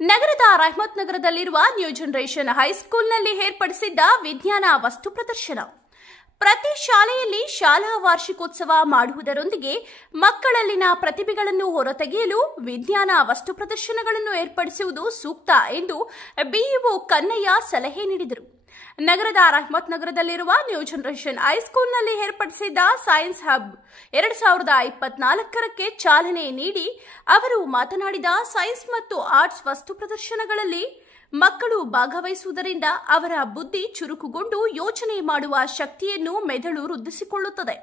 ನಗರದ ರಹಮತ್ ನಗರದಲ್ಲಿರುವ new generation ಹೈಸ್ಕೂಲ್ನಲ್ಲಿ ಏರ್ಪಡಿಸಿದ್ದ ವಿಜ್ಞಾನ ವಸ್ತು ಪ್ರದರ್ಶನ. ಪ್ರತಿ ಶಾಲೆಯಲ್ಲಿ ಶಾಲಾ ವಾರ್ಷಿಕೋತ್ಸವ ಮಾಡುವುದರೊಂದಿಗೆ ಮಕ್ಕಳಲ್ಲಿನ ಪ್ರತಿಭೆಗಳನ್ನು ಹೊರತೆಗೆಯಲು ವಿಜ್ಞಾನ ವಸ್ತು ಪ್ರದರ್ಶನಗಳನ್ನು ಏರ್ಪಡಿಸುವುದು ಸೂಕ್ತ ಎಂದು ಬಿಇಒ ಕನ್ನಯ್ಯ ಸಲಹೆ ನೀಡಿದರು. ನಗರದ ರಹಮತ್ ನಗರದಲ್ಲಿರುವ ನ್ಯೂ ಜನರೇಷನ್ ಹೈಸ್ಕೂಲ್ನಲ್ಲಿ ಏರ್ಪಡಿಸಿದ್ದ ಸೈನ್ಸ್ ಹಬ್ 2024ಕ್ಕೆ ಚಾಲನೆ ನೀಡಿ ಅವರು ಮಾತನಾಡಿದ, ಸೈನ್ಸ್ ಮತ್ತು ಆರ್ಟ್ಸ್ ವಸ್ತು ಪ್ರದರ್ಶನಗಳಲ್ಲಿ ಮಕ್ಕಳು ಭಾಗವಹಿಸುವುದರಿಂದ ಅವರ ಬುದ್ಧಿ ಚುರುಕುಗೊಂಡು ಯೋಚನೆ ಮಾಡುವ ಶಕ್ತಿಯನ್ನು ಮೆದುಳು ವೃದ್ಧಿಸಿಕೊಳ್ಳುತ್ತದೆ.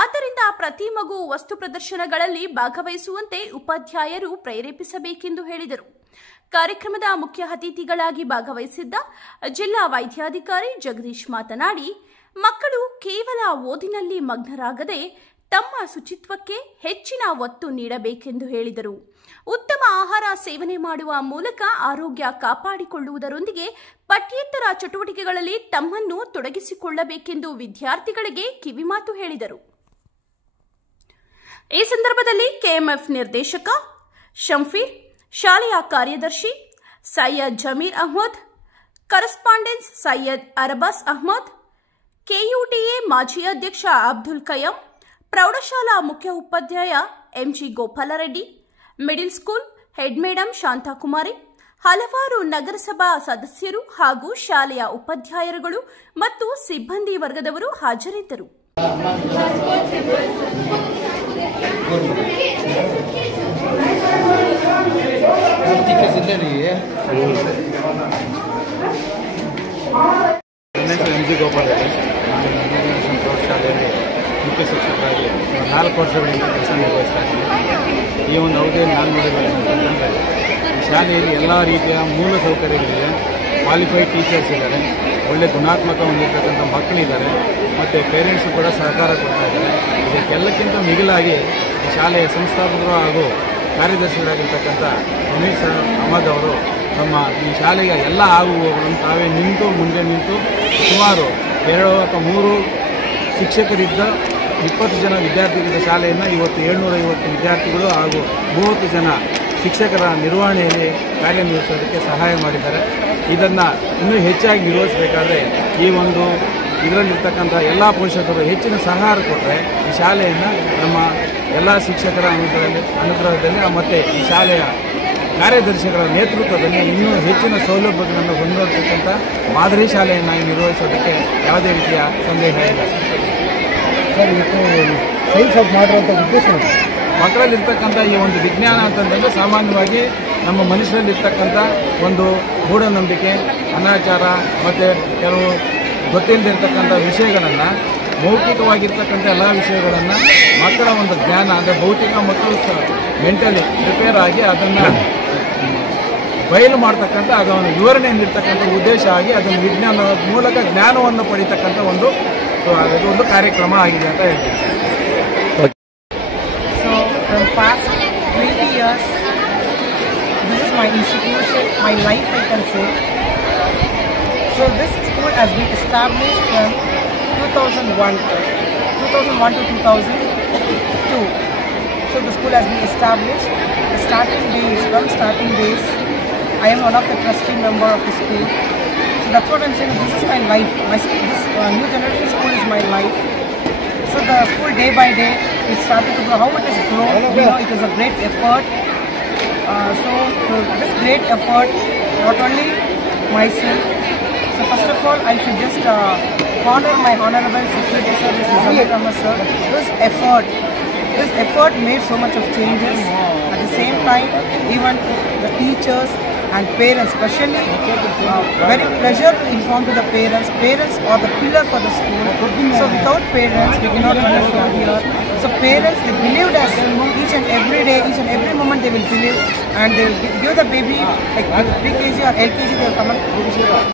ಆದ್ದರಿಂದ ಪ್ರತಿ ಮಗು ವಸ್ತು ಪ್ರದರ್ಶನಗಳಲ್ಲಿ ಭಾಗವಹಿಸುವಂತೆ ಉಪಾಧ್ಯಾಯರು ಪ್ರೇರೇಪಿಸಬೇಕೆಂದು ಹೇಳಿದರು. ಕಾರ್ಯಕ್ರಮದ ಮುಖ್ಯ ಅತಿಥಿಗಳಾಗಿ ಭಾಗವಹಿಸಿದ್ದ ಜಿಲ್ಲಾ ವೈದ್ಯಾಧಿಕಾರಿ ಜಗದೀಶ್ ಮಾತನಾಡಿ, ಮಕ್ಕಳು ಕೇವಲ ಓದಿನಲ್ಲಿ ಮಗ್ನರಾಗದೆ ತಮ್ಮ ಶುಚಿತ್ವಕ್ಕೆ ಹೆಚ್ಚಿನ ಒತ್ತು ನೀಡಬೇಕೆಂದು ಹೇಳಿದರು. ಉತ್ತಮ ಆಹಾರ ಸೇವನೆ ಮಾಡುವ ಮೂಲಕ ಆರೋಗ್ಯ ಕಾಪಾಡಿಕೊಳ್ಳುವುದರೊಂದಿಗೆ ಪಠ್ಯೇತರ ಚಟುವಟಿಕೆಗಳಲ್ಲಿ ತಮ್ಮನ್ನು ತೊಡಗಿಸಿಕೊಳ್ಳಬೇಕೆಂದು ವಿದ್ಯಾರ್ಥಿಗಳಿಗೆ ಕಿವಿಮಾತು ಹೇಳಿದರು. ಈ ಸಂದರ್ಭದಲ್ಲಿ ಕೆಎಂಎಫ್ ನಿರ್ದೇಶಕ ಶಂಫೀರ್, ಶಾಲೆಯ ಕಾರ್ಯದರ್ಶಿ ಸೈಯದ್ ಜಮೀರ್ ಅಹ್ಮದ್, ಕರೆಸ್ಪಾಂಡೆನ್ಸ್ ಸೈಯದ್ ಅರಬಾಸ್ ಅಹ್ಮದ್, ಕೆಯುಟಿಎ ಮಾಜಿ ಅಧ್ಯಕ್ಷ ಅಬ್ದುಲ್ ಕಯ್ಯಂ, ಪ್ರೌಢಶಾಲಾ ಮುಖ್ಯ ಉಪಾಧ್ಯಾಯ MG Gopalreddy, middle school head madam Shantakumari, ಹಲವಾರು ನಗರಸಭಾ ಸದಸ್ಯರು ಹಾಗೂ ಶಾಲೆಯ ಉಪಾಧ್ಯಾಯರುಗಳು ಮತ್ತು ಸಿಬ್ಬಂದಿ ವರ್ಗದವರು ಹಾಜರಿದ್ದರು. ಎಂಜಿ ಗೋಪಾಲರೆಡ್ಡಿ, ನಾನು ಪ್ರೌಢಶಾಲೆಯಲ್ಲಿ ಮುಖ್ಯ ಶಿಕ್ಷಕರಾಗಿ 4 ವರ್ಷಗಳಿಂದ ಕೆಲಸ ನಿರ್ವಹಿಸ್ತಾ ಇದ್ದೀನಿ. ಈ ಒಂದು ಅವಧಿಯಲ್ಲಿ ನಾನು ನೋಡಿದ್ದೇನೆ, ಈ ಶಾಲೆಯಲ್ಲಿ ಎಲ್ಲ ರೀತಿಯ ಮೂಲ ಸೌಕರ್ಯಗಳಿವೆ, ಕ್ವಾಲಿಫೈಡ್ ಟೀಚರ್ಸ್ ಇದ್ದಾರೆ, ಒಳ್ಳೆ ಗುಣಾತ್ಮಕ ಹೊಂದಿರತಕ್ಕಂಥ ಮಕ್ಕಳಿದ್ದಾರೆ ಮತ್ತು ಪೇರೆಂಟ್ಸು ಕೂಡ ಸಹಕಾರ ಕೊಡ್ತಾ ಇದ್ದಾರೆ. ಇದಕ್ಕೆಲ್ಲಕ್ಕಿಂತ ಮಿಗಿಲಾಗಿ ಈ ಶಾಲೆಯ ಸಂಸ್ಥಾಪಕರು ಹಾಗೂ ಕಾರ್ಯದರ್ಶಿಗಳಾಗಿರ್ತಕ್ಕಂಥ ಜಮೀರ್ ಅಹಮದ್ ಅವರು ನಮ್ಮ ಈ ಶಾಲೆಯ ಎಲ್ಲ ಆಗುವಗಳನ್ನು ತಾವೇ ಮುಂದೆ ನಿಂತು ಸುಮಾರು 2 ಅಥವಾ 3 ಶಿಕ್ಷಕರಿದ್ದ 20 ಜನ ವಿದ್ಯಾರ್ಥಿಗಳಿದ್ದ ಶಾಲೆಯನ್ನು ಇವತ್ತು 750 ವಿದ್ಯಾರ್ಥಿಗಳು ಹಾಗೂ 30 ಜನ ಶಿಕ್ಷಕರ ನಿರ್ವಹಣೆಯಲ್ಲಿ ಕಾರ್ಯನಿರ್ವಹಿಸೋದಕ್ಕೆ ಸಹಾಯ ಮಾಡಿದ್ದಾರೆ. ಇದನ್ನು ಇನ್ನೂ ಹೆಚ್ಚಾಗಿ ನಿರ್ವಹಿಸಬೇಕಾದ್ರೆ ಈ ಒಂದು ಇದರಲ್ಲಿರ್ತಕ್ಕಂಥ ಎಲ್ಲ ಪೋಷಕರು ಹೆಚ್ಚಿನ ಸಹಕಾರ ಕೊಟ್ಟರೆ ಈ ಶಾಲೆಯನ್ನು ನಮ್ಮ ಎಲ್ಲ ಶಿಕ್ಷಕರ ಅನುಗ್ರಹದಲ್ಲಿ ಮತ್ತು ಈ ಶಾಲೆಯ ಕಾರ್ಯದರ್ಶಿಗಳ ನೇತೃತ್ವದಲ್ಲಿ ಇನ್ನೂ ಹೆಚ್ಚಿನ ಸೌಲಭ್ಯಗಳನ್ನು ಹೊಂದಿರತಕ್ಕಂಥ ಮಾದರಿ ಶಾಲೆಯನ್ನು ನಿರ್ವಹಿಸೋದಕ್ಕೆ ಯಾವುದೇ ರೀತಿಯ ಸಂದೇಹ ಇಲ್ಲ. ಸರ್, ಇವತ್ತು ಸೈನ್ಸ್ ಹಬ್ ಮಾಡಿರುವಂಥ ಉದ್ದೇಶ ಮಕ್ಕಳಲ್ಲಿರ್ತಕ್ಕಂಥ ಈ ಒಂದು ವಿಜ್ಞಾನ ಅಂತಂದರೆ ಸಾಮಾನ್ಯವಾಗಿ ನಮ್ಮ ಮನುಷ್ಯರಲ್ಲಿರ್ತಕ್ಕಂಥ ಒಂದು ಮೂಢನಂಬಿಕೆ, ಅನಾಚಾರ ಮತ್ತು ಕೆಲವು ಗೊತ್ತಿಲ್ಲದಿರ್ತಕ್ಕಂಥ ವಿಷಯಗಳನ್ನು, ಮೌಖಿಕವಾಗಿರ್ತಕ್ಕಂಥ ಎಲ್ಲ ವಿಷಯಗಳನ್ನು ಮಕ್ಕಳ ಒಂದು ಜ್ಞಾನ ಅಂದರೆ ಭೌತಿಕ ಮತ್ತು ಮೆಂಟಲಿ ಪ್ರಿಪೇರ್ ಆಗಿ ಅದನ್ನು ಬಯಲು ಮಾಡ್ತಕ್ಕಂಥ ಅದನ್ನು ವಿವರಣೆಯಲ್ಲಿರ್ತಕ್ಕಂಥ ಉದ್ದೇಶ ಆಗಿ ಅದನ್ನು ವಿಜ್ಞಾನದ ಮೂಲಕ ಜ್ಞಾನವನ್ನು ಪಡೀತಕ್ಕಂಥ ಒಂದು ಕಾರ್ಯಕ್ರಮ ಆಗಿದೆ ಅಂತ ಹೇಳ್ತೀನಿ. So from past 20 years, this is my institution, my life I can say. So this school has been established from 2001 to 2002. So the school has been established. The starting days, I am one of the trustee member of the school. So that's what I'm saying. This is my life. This new generation school is my life. So the school day by day, it started to grow. How it has grown, it is a great effort. So this great effort, not only myself. So first of all, I should just honor my honorable secretary sir, Mr. Zamir Ahmad sir. This effort made so much of changes. At the same time, even the teachers and parents, especially very pleasure to inform to the parents. Parents are the pillar for the school. So without parents, we cannot understand here. So parents, they believed us each and every day, each and every moment they will believe, and they will give the baby like pre-KG or LKG, they will come and